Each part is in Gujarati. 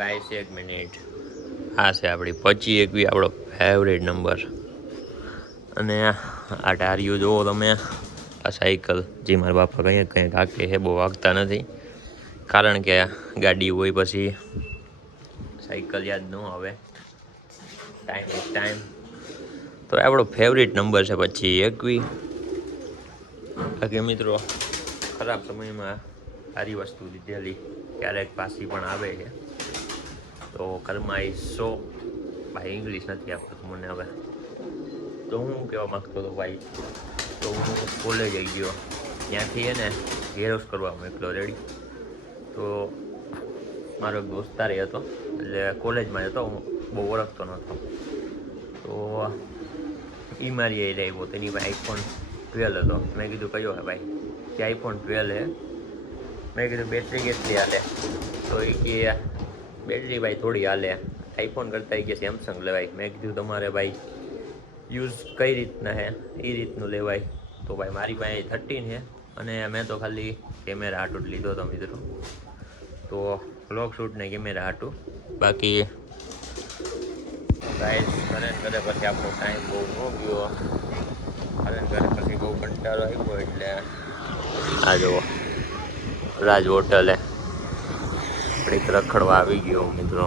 Guys 1 minute. આ છે આપણી 25 21 આપણો ફેવરેટ નંબર. અને આ ટારિયું જુઓ તમે. આ સાયકલ જે મારા બાપા કંઈક હાકે છે, બહુ વાગતા નથી, કારણ કે ગાડી હોય પછી સાયકલ યાદ ન આવે. Time is time. તો આપણો ફેવરેટ નંબર છે 25 21. બાકી મિત્રો, ખરાબ સમયમાં સારી વસ્તુ લીધેલી ક્યારેક પાછી પણ આવે છે. તો કરમાઈશો. ભાઈ ઇંગ્લિશ નથી આવતું મને હવે. તો હું કહેવા માગતો હતો ભાઈ, તો હું કોલેજ આવી ગયો, ત્યાંથી એને ઝેરોક્ષ કરવા મોકલો રેડી. તો મારો એક દોસ્તાર હતો, એટલે કોલેજમાં હતો, હું બહુ ઓળખતો નહોતો. તો એ મારી એ આવ્યો, તેની પાસે iPhone 12 હતો. મેં કીધું કયો હે ભાઈ? કે iPhone 12 હે. મેં કીધું બેટરી કેટલી હાલે? તો એ કે બેટરી ભાઈ થોડી હાલે, આઈફોન કરતાં કે સેમસંગ લેવાય. મેં કીધું તમારે ભાઈ યુઝ કઈ રીતના હે એ રીતનું લેવાય. તો ભાઈ મારી પાસે 13 છે, અને મેં તો ખાલી કેમેરા હાટું જ લીધો હતો મિત્રો. તો વ્લોગ શૂટ ને કેમેરા હાટું. બાકી ગાઈસ કરે પછી આપણો ટાઈમ બહુ ન ગયો. કરે પછી બહુ કંટાળો આવ્યો, એટલે આ જુઓ રાજ હોટલે આપણે રખડવા આવી ગયો મિત્રો.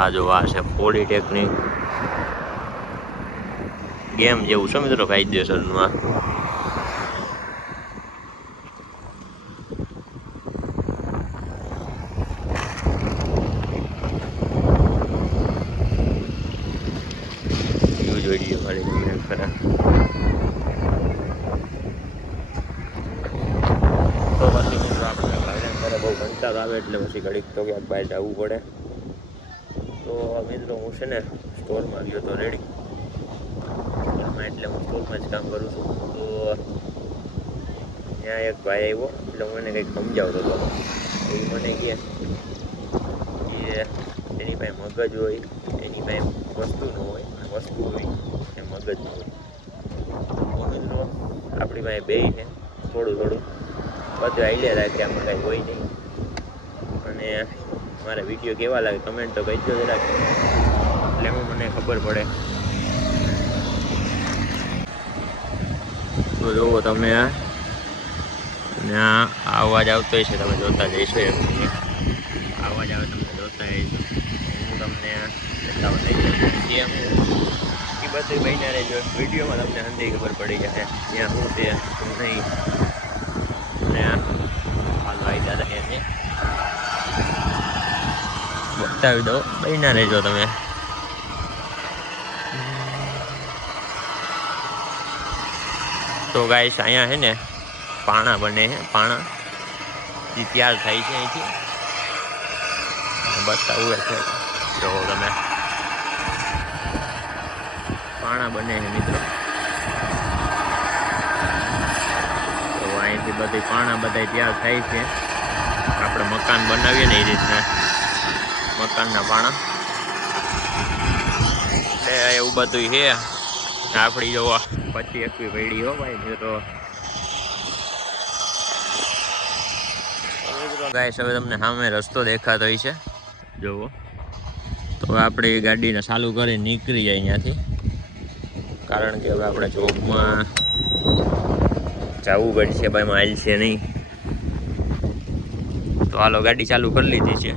આ જો આ છે પોલિટેકનિક. ગેમ જેવું છે મિત્રો, કાયદેસરમાં. જોઈ લો ખાલી ખરા. તો પછી મિત્રો આપણે ઘરે બહુ કંટાળો આવે, એટલે પછી ઘડીક તો ક્યાંક બહાર જવું પડે. તો મિત્રો હું છે ને સ્ટોરમાં ગયો તો રેડી. એટલે હું સ્ટોરમાં જ કામ કરું છું. તો ત્યાં એક ભાઈ આવ્યો, એટલે હું એને કંઈક સમજાવતો હતો. એ મને કહે કે એની પાસે મગજ હોય, એની પાસે વસ્તુ ન હોય, અને વસ્તુ હોય એ મગજ ન હોય. તો મિત્રો આપણી પાસે બે છે, થોડું બધું હાલ્યા રાખે, આમાં કાંઈ હોય નહીં. અને મારા વિડીયો કેવા લાગે કમેન્ટ તો કહેજો જરાક, એટલે મને ખબર પડે. તો જુઓ તમે, અને આ અવાજ આવતો હશે, તમે જોતા જઈશો. એક મિનિટ અવાજ આવે, તમને જોતા જઈશો. હું તમને બતાવવા લઈ જાઉં કેમ એ બધું બન્યા રહેજો વિડીયોમાં, તમને અંદરી ખબર પડી જશે ત્યાં શું છે શું નહીં. અને હાલ ભાઈ દાદા એને બતાવી દો, બન્યા રહેજો તમે. તો ગાઈસ અહીંયા છે ને પાણા બને છે, પાણા એ તૈયાર થાય છે અહીંથી. બતાવું છે જો તમે, પાણા બને છે મિત્રો. તો અહીંથી બધી પાણા બધા તૈયાર થાય છે. આપણે મકાન બનાવીએ ને એ રીતના મકાનના પાણા, એવું બધું છે. આપણી જો 25 21 પડી હો ભાઈ મિત્રો. ગાઈસ હવે તમને સામે રસ્તો દેખાતો હોય છે, જુઓ. તો આપણે ગાડીને ચાલુ કરી નીકળી જાય અહીંયાથી, કારણ કે હવે આપણે જોબમાં જવું પડશે ભાઈ, માઇલ છે નહીં. તો હાલો ગાડી ચાલુ કરી લીધી છે,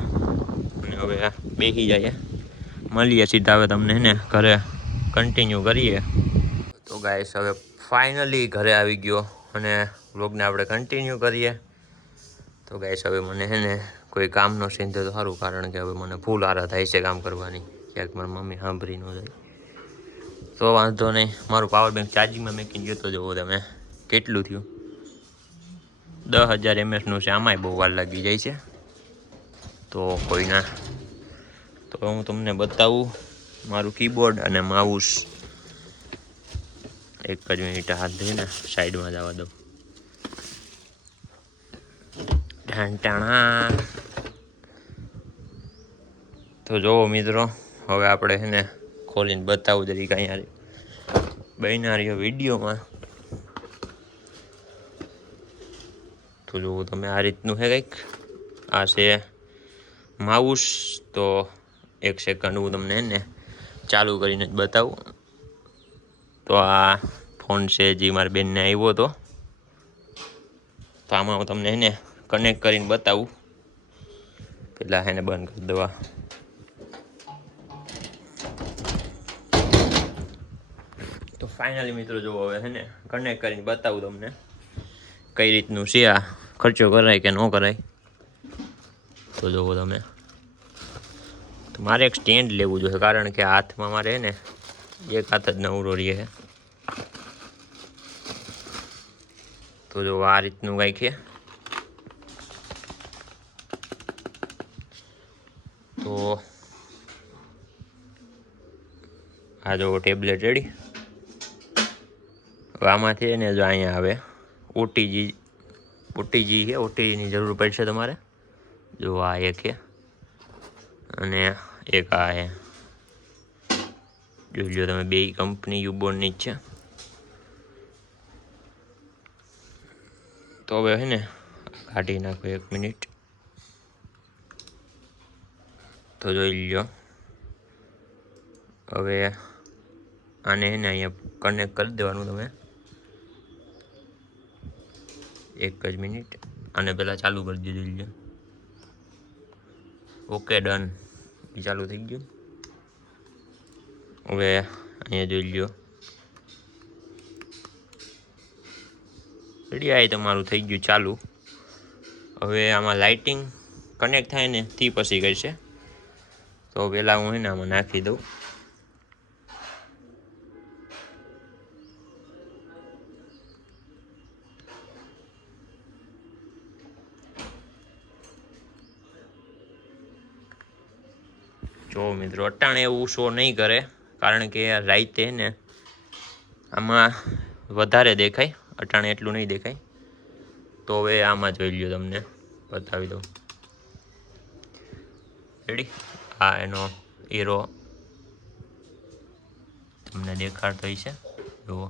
અને હવે બેસી જાય. મળીએ સીધા હવે તમને ને ઘરે કન્ટિન્યુ કરીએ. તો ગાઈસ હવે ફાઇનલી ઘરે આવી ગયો, અને વ્લોગને આપણે કન્ટિન્યુ કરીએ. તો ગાઈસ હવે મને છે ને કોઈ કામનો સીન તો સારું, કારણ કે હવે મને ફૂલ આરા થાય છે કામ કરવાની. ક્યાંક મારી મમ્મી સાંભળી ન જાય તો વાંધો નહીં. મારું પાવર બેંક ચાર્જિંગમાં મેકીને ગયો તો જુઓ તમે કેટલું થયું, 10,000 mAhનું છે. આમાંય બહુ વાર લાગી જાય છે. તો કોઈ ના, તો હું તમને બતાવું મારું કીબોર્ડ અને માઉસ. એક જ મિનિટ હાથ ધોઈને સાઈડમાં જવા દઉં. ઢાંટાણા. તો જોવો મિત્રો, હવે આપણે છે ને ખોલીને બતાવું જરીક અહીંયા બન્યા રહ્યો વિડીયોમાં. તો જુઓ તમે આ રીતનું છે કંઈક. આ છે માઉસ તો એક સેકન્ડ હું તમને ને ચાલુ કરીને જ બતાવું. તો આ ફોન છે જે મારી બેનને આવ્યો હતો, તો આમાં હું તમને એને કનેક્ટ કરીને બતાવું. પહેલાં એને બંધ કરી દેવા. તો ફાઇનલી મિત્રો જોવો હવે છે ને કનેક્ટ કરીને બતાવું તમને કઈ રીતનું છે, આ ખર્ચો કરાય કે ન કરાય. તો જોવો તમે, તો મારે એક સ્ટેન્ડ લેવું જોઈએ, કારણ કે હાથમાં મારે ને એક હાથ જ નવરો રહે છે. તો જો આ રીતનું કંઈક છે. તો આ જો ટેબ્લેટ રેડી. આમાંથી ને જો અહીંયા આવે ઓટીજી છે, ઓટીજીની જરૂર પડશે તમારે. જો આ એક છે અને એક આ છે. જોઈ લો તમે, બે કંપની યુબોનની જ છે. તો હવે છે ને કાઢી નાખો 1 મિનિટ. તો જોઈ લો હવે આને છે ને અહીંયા કનેક્ટ કરી દેવાનું તમે. 1 જ મિનિટ, અને પહેલાં ચાલુ કરી દીધું. જોઈ લો, ઓકે ડન, ચાલુ થઈ ગયું. હવે અહીંયા જોઈ લો રેડી, આ તમારું થઈ ગયું ચાલુ. હવે આમાં લાઇટિંગ કનેક્ટ થાય ને તે પછી કરશે. તો પહેલાં હું એને આમાં નાખી દઉં. જો મિત્રો અટાણે એવું શો નહીં કરે, કારણ કે રાઈતે ને આમાં વધારે દેખાય, અટાણે એટલું નહીં દેખાય. તો હવે આમાં જોઈ લ્યો, તમને બતાવી દઉં. રેડી, આ એનો એરો તમને દેખાડતો છે, જુઓ.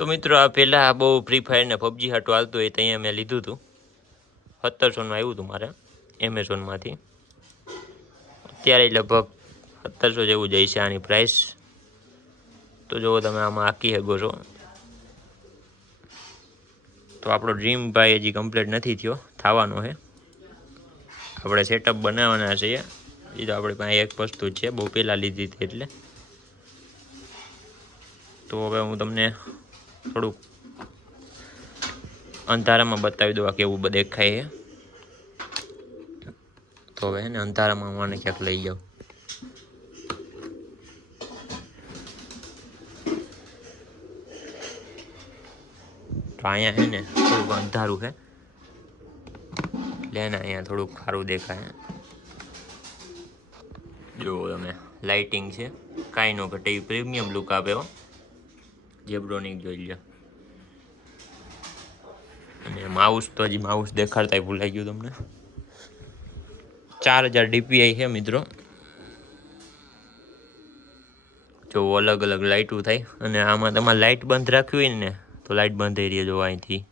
તો મિત્રો આ પહેલાં બહુ ફ્રી ફાયર ને પબજી હાટું હાલતું હોય, ત્યાં મેં લીધું હતું. 1700માં આવ્યું હતું મારે એમેઝોનમાંથી. અત્યારે લગભગ 1700 જેવું જાય છે આની પ્રાઇસ. તો જો તમે આમાં આંકી શકો છો. તો આપણો ડ્રીમ ભાઈ હજી કમ્પ્લીટ નથી થયો, થવાનો છે. આપણે સેટઅપ બનાવવાના છીએ. એ તો આપણી પાસે એક વસ્તુ જ છે, બહુ પહેલાં લીધી હતી એટલે. તો હવે હું તમને થોડુંક અંધારામાં બતાવી દઉં આ કેવું દેખાય છે. તો હવે ને અંધારામાં મને ક્યાંક લઈ જાઉં. તો અહીંયા છે ને થોડુંક અંધારું છે, એટલે ને અહીંયા થોડુંક સારું દેખાય. જો તમે, લાઇટિંગ છે, કાંઈ ન ઘટે, એ પ્રીમિયમ લુક આપે હો. જેબ્રોનિક જોઈ લો. અને માઉસ તો હજી માઉસ દેખાડતા ભૂલાઈ ગયું તમને. 4000 DPI છે મિત્રો. જો અલગ અલગ લાઇટું થાય, અને આમાં તમારે લાઇટ બંધ રાખવી હોય ને તો લાઇટ બંધ થઈ રહી. જો અહીંથી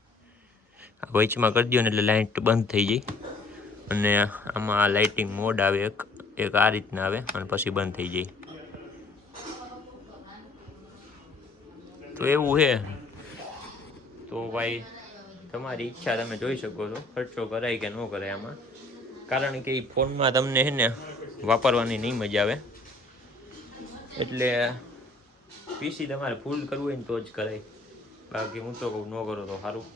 આ વચમાં કરી દો ને એટલે લાઇટ બંધ થઈ જાય. અને આમાં આ લાઇટિંગ મોડ આવે, એક આ રીતના આવે, અને પછી બંધ થઈ જાય. તો એવું છે. તો ભાઈ તમારી ઈચ્છા, તમે જોઈ શકો છો ખર્ચો કરાય કે ન કરાય આમાં. કારણ કે એ ફોનમાં તમને છે ને વાપરવાની નહીં મજા આવે. એટલે પીસી તમારે ફૂલ કરવું હોય ને તો જ કરાય, બાકી હું તો કહું ન કરો તો સારું.